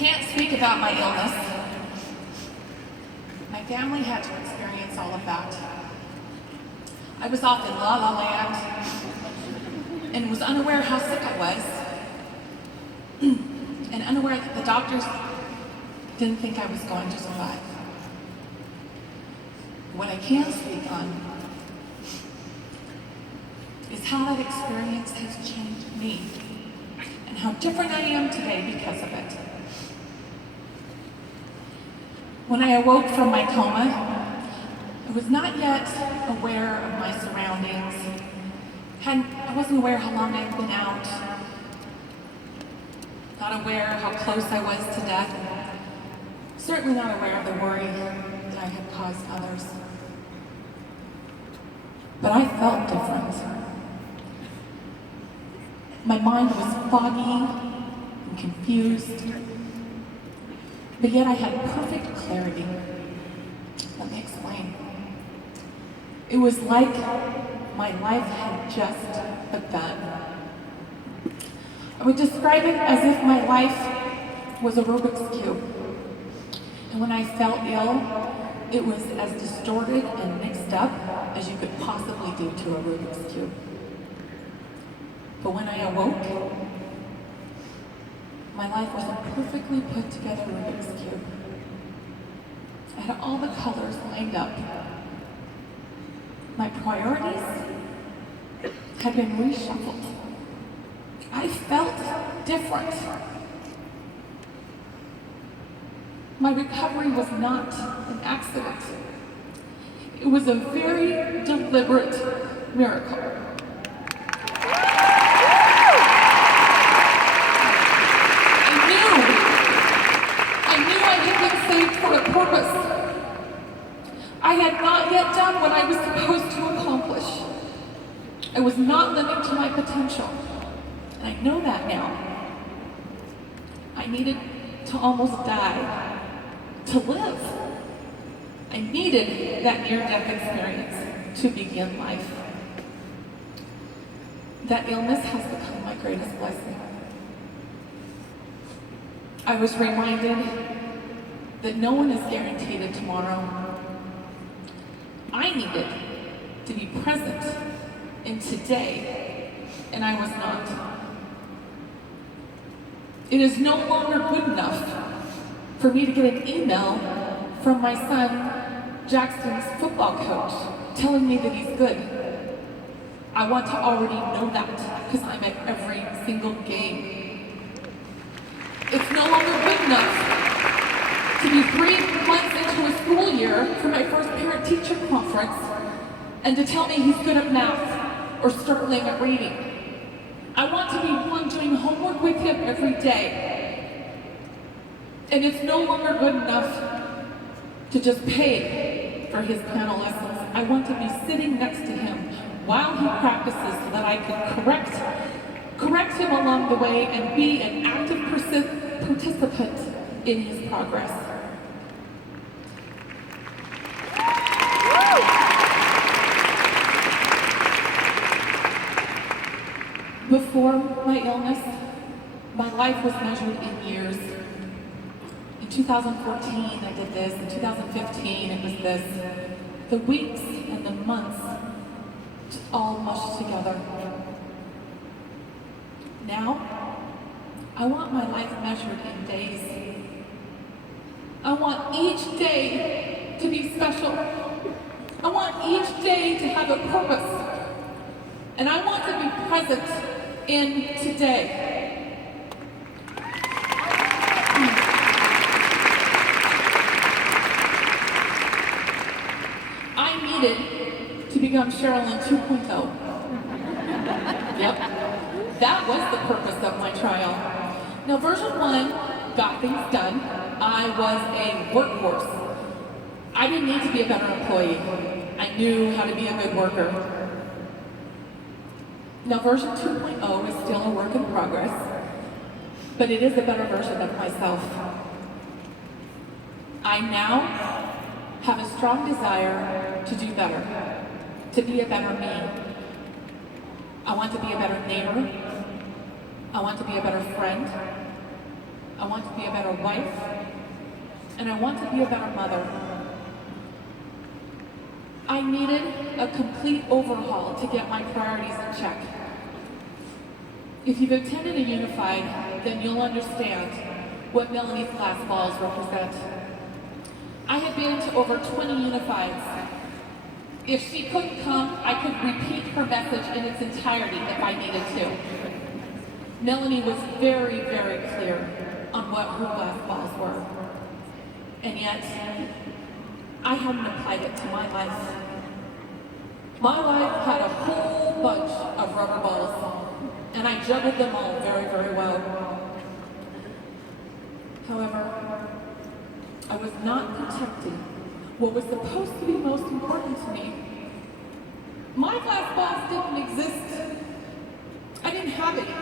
can't speak about my illness. My family had to experience all of that. I was off in La La Land and was unaware how sick I was and unaware that the doctors didn't think I was going to survive. What I can speak on is how that experience has changed me and how different I am today because of it. When I awoke from my coma, I was not yet aware of my surroundings. I wasn't aware how long I'd been out, not aware how close I was to death, and certainly not aware of the worry that I had caused others. But I felt different. My mind was foggy and confused, but yet I had perfect clarity. Let me explain. It was like my life had just begun. I would describe it as if my life was a Rubik's Cube. And when I felt ill, it was as distorted and mixed up as you could possibly do to a Rubik's Cube. But when I awoke, my life was a perfectly put together Rubik's Cube. I had all the colors lined up. My priorities had been reshuffled. I felt different. My recovery was not an accident. It was a very deliberate miracle. I knew I had been saved for a purpose. I had not yet done what I was supposed to accomplish. I was not living to my potential. And I know that now. I needed to almost die to live. I needed that near-death experience to begin life. That illness has become my greatest blessing. I was reminded that no one is guaranteed a tomorrow. I needed to be present in today, and I was not. It is no longer good enough for me to get an email from my son, Jackson's football coach, telling me that he's good. I want to already know that because I'm at every single game. It's no longer good enough to be 3 months into a school year for my first parent-teacher conference and to tell me he's good at math or struggling at reading. I want to be one doing homework with him every day. And it's no longer good enough to just pay for his piano lessons. I want to be sitting next to him while he practices so that I can correct him along the way and be an active participant in his progress. Before my illness, my life was measured in years. In 2014, I did this. In 2015, it was this. The weeks and the months just all mushed together. Now, I want my life measured in days. I want each day to be special. I want each day to have a purpose. And I want to be present in today. I needed to become Sherilyn 2.0. Yep, that was the purpose of my trial. Now, version 1 got things done. I was a workhorse. I didn't need to be a better employee. I knew how to be a good worker. Now, version 2.0 is still a work in progress, but it is a better version of myself. I now have a strong desire to do better, to be a better me. I want to be a better neighbor. I want to be a better friend. I want to be a better wife, and I want to be a better mother. I needed a complete overhaul to get my priorities in check. If you've attended a Unified, then you'll understand what Melanie's glass balls represent. I had been to over 20 Unifieds. If she couldn't come, I could repeat her message in its entirety if I needed to. Melanie was very, very clear on what her glass balls were. And yet, I hadn't applied it to my life. My life had a whole bunch of rubber balls, and I juggled them all very, very well. However, I was not protecting what was supposed to be most important to me. My glass balls didn't exist. I didn't have any.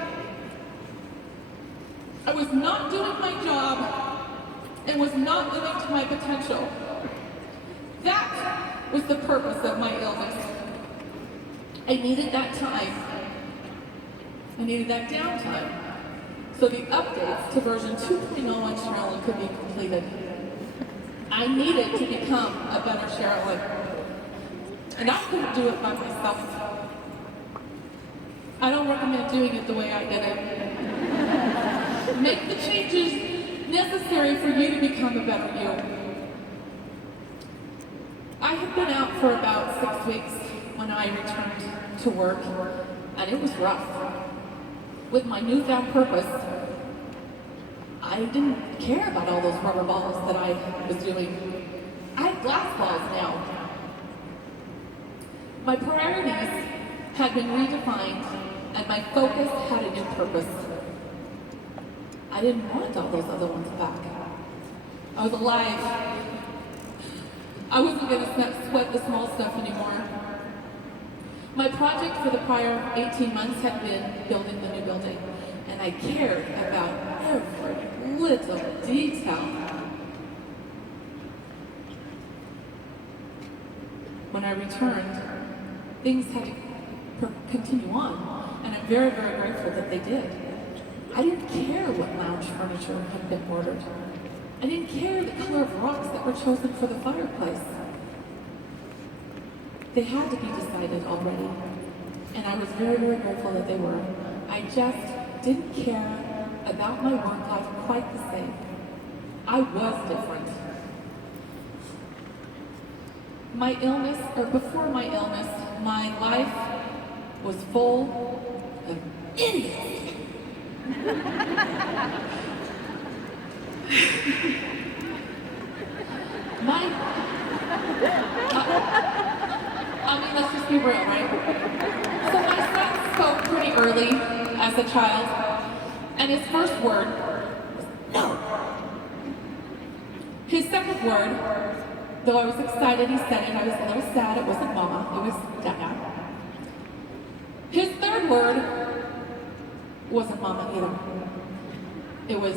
I was not doing my job and was not living to my potential. That was the purpose of my illness. I needed that time. I needed that downtime so the updates to version 2.0 on Sherilyn could be completed. I needed to become a better Sherilyn, and I couldn't do it by myself. I don't recommend doing it the way I did it. Make the changes necessary for you to become a better you. I had been out for about 6 weeks when I returned to work, and it was rough. With my newfound purpose, I didn't care about all those rubber balls that I was doing. I had glass balls now. My priorities had been redefined, and my focus had a new purpose. I didn't want all those other ones back. I was alive. I wasn't going to sweat the small stuff anymore. My project for the prior 18 months had been building the new building, and I cared about every little detail. When I returned, things had to continue on, and I'm very, very grateful that they did. I didn't care what lounge furniture had been ordered. I didn't care the color of rocks that were chosen for the fireplace. They had to be decided already, and I was very, very grateful that they were. I just didn't care about my work life quite the same. I was different. Before my illness, my life was full of idiots. Let's just be real, right? So my son spoke pretty early as a child, and his first word was no. His second word, though I was excited he said it, I was a little sad, it wasn't mama, it was dada. His third word wasn't mama either. It was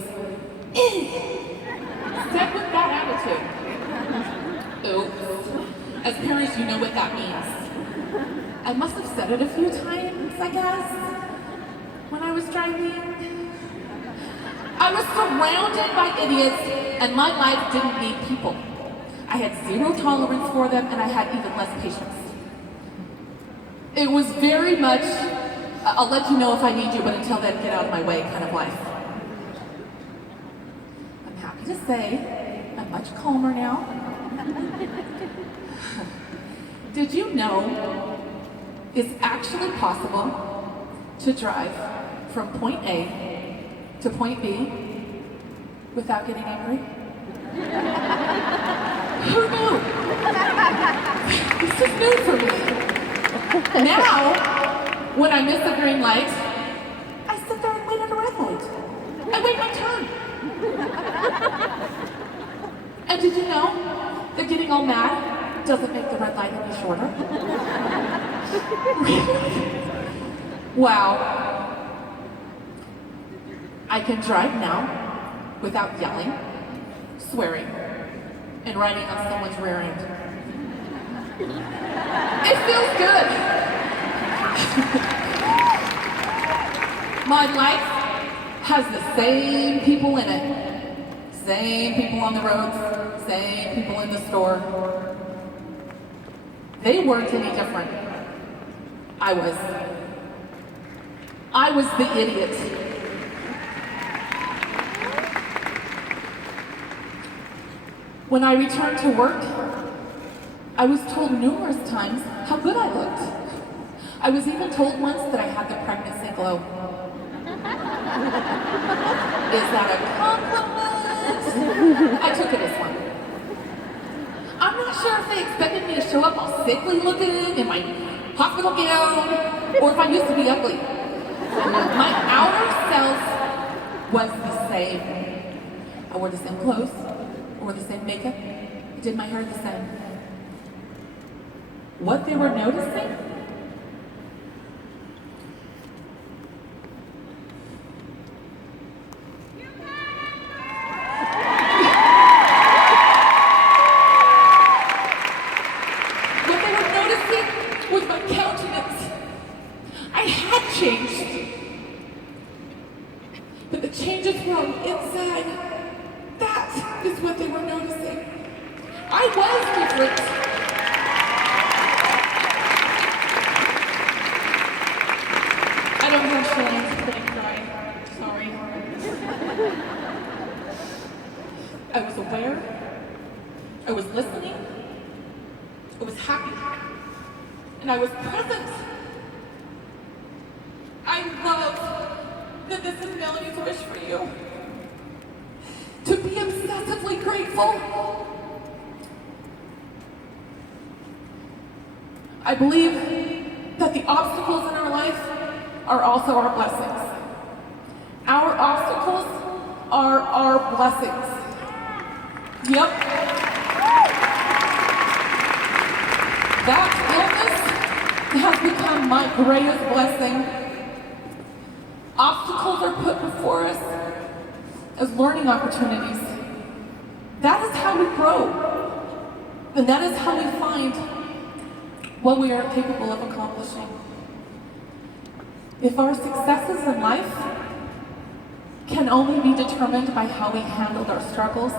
said with that attitude. Oops. As parents, you know what that means. I must have said it a few times, I guess, when I was driving. I was surrounded by idiots, and my life didn't need people. I had zero tolerance for them, and I had even less patience. It was very much, I'll let you know if I need you, but until then, get out of my way kind of life. I'm happy to say I'm much calmer now. Did you know it's actually possible to drive from point A to point B without getting angry? Who knew? This is new for me. Now, when I miss a green light, I sit there and wait at a red light. I wait my turn. And did you know that getting all mad doesn't make the red light any shorter? Wow. I can drive now without yelling, swearing, and riding on someone's rear end. It feels good. My life has the same people in it. Same people on the roads, same people in the store. They weren't any different. I was. I was the idiot. When I returned to work, I was told numerous times how good I looked. I was even told once that I had the pregnancy glow. Is that a compliment? I took it as one. I'm not sure if they expected me to show up all sickly looking in my hospital gown, or if I used to be ugly. My outer self was the same. I wore the same clothes, I wore the same makeup, I did my hair the same. What they were noticing? Was my countenance. I had changed. But the changes were on the inside. That is what they were noticing. I was different. I don't have Sherilyn's pretty cry. Sorry. I was aware. I was listening. I was happy. And I was present. I love that this is Melanie's wish for you. To be obsessively grateful. I believe that the obstacles in our life are also our blessings. Our obstacles are our blessings. Yep. That illness has become my greatest blessing. Obstacles are put before us as learning opportunities. That is how we grow. And that is how we find what we are capable of accomplishing. If our successes in life can only be determined by how we handled our struggles,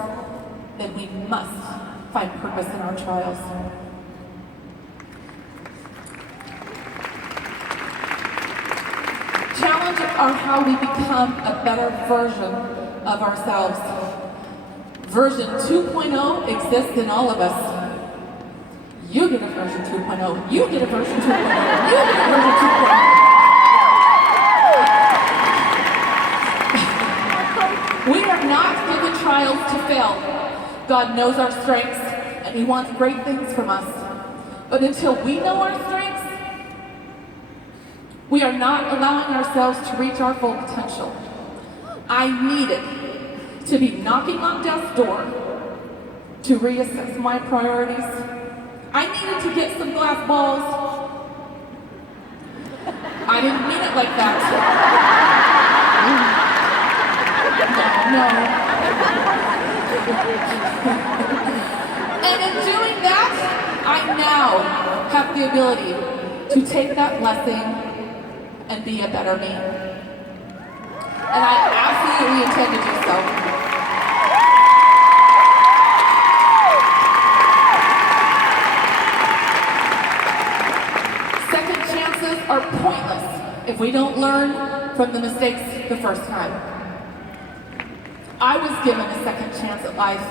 then we must find purpose in our trials. Challenges are how we become a better version of ourselves. Version 2.0 exists in all of us. You get a version 2.0. You get a version 2.0. You get a version 2.0. We are not given trials to fail. God knows our strengths, and He wants great things from us. But until we know our strengths, we are not allowing ourselves to reach our full potential. I needed to be knocking on death's door to reassess my priorities. I needed to get some glass balls. I didn't mean it like that. No. And in doing that, I now have the ability to take that blessing and be a better me. And I absolutely intend to do so. Second chances are pointless if we don't learn from the mistakes the first time. I was given a second chance at life,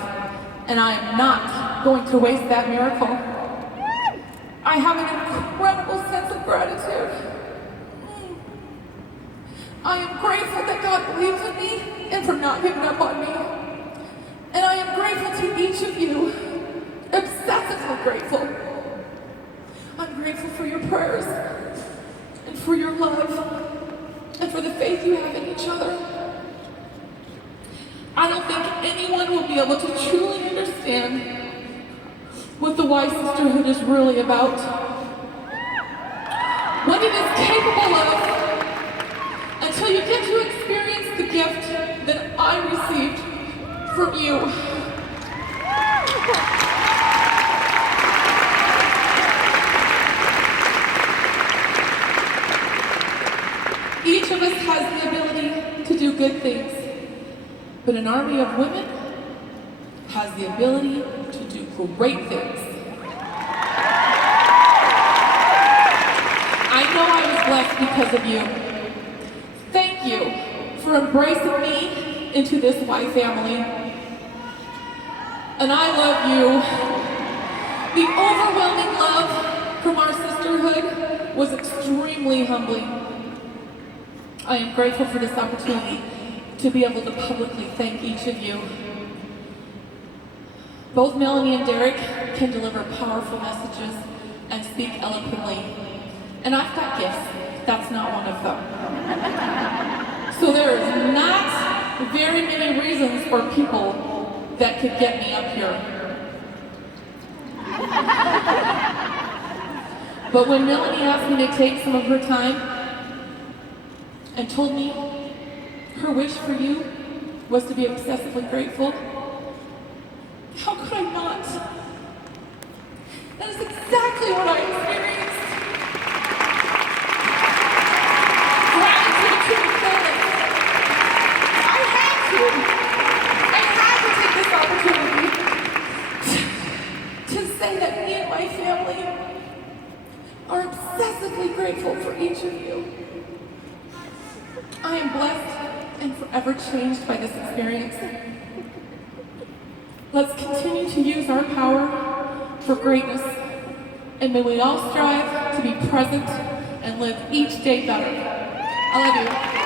and I am not going to waste that miracle. I have an incredible sense of gratitude. I am grateful that God believes in me and for not giving up on me. And I am grateful to each of you, obsessively grateful. I'm grateful for your prayers and for your love and for the faith you have in each other. I don't think anyone will be able to truly understand what the Y Sisterhood is really about, what it is capable of, until you get to experience the gift that I received from you. Each of us has the ability to do good things, but an army of women has the ability to do great things. I know I was blessed because of you. Thank you for embracing me into this white family. And I love you. The overwhelming love from our sisterhood was extremely humbling. I am grateful for this opportunity to be able to publicly thank each of you. Both Melanie and Derek can deliver powerful messages and speak eloquently. And I've got gifts. That's not one of them. So there is not very many reasons or people that could get me up here. But when Melanie asked me to take some of her time and told me her wish for you was to be obsessively grateful, how could I not? That is exactly what I experienced. Gratitude to the fullest. I had to take this opportunity to say that me and my family are obsessively grateful for each of you. I am blessed and forever changed by this experience. Let's continue to use our power for greatness, and may we all strive to be present and live each day better. I love you.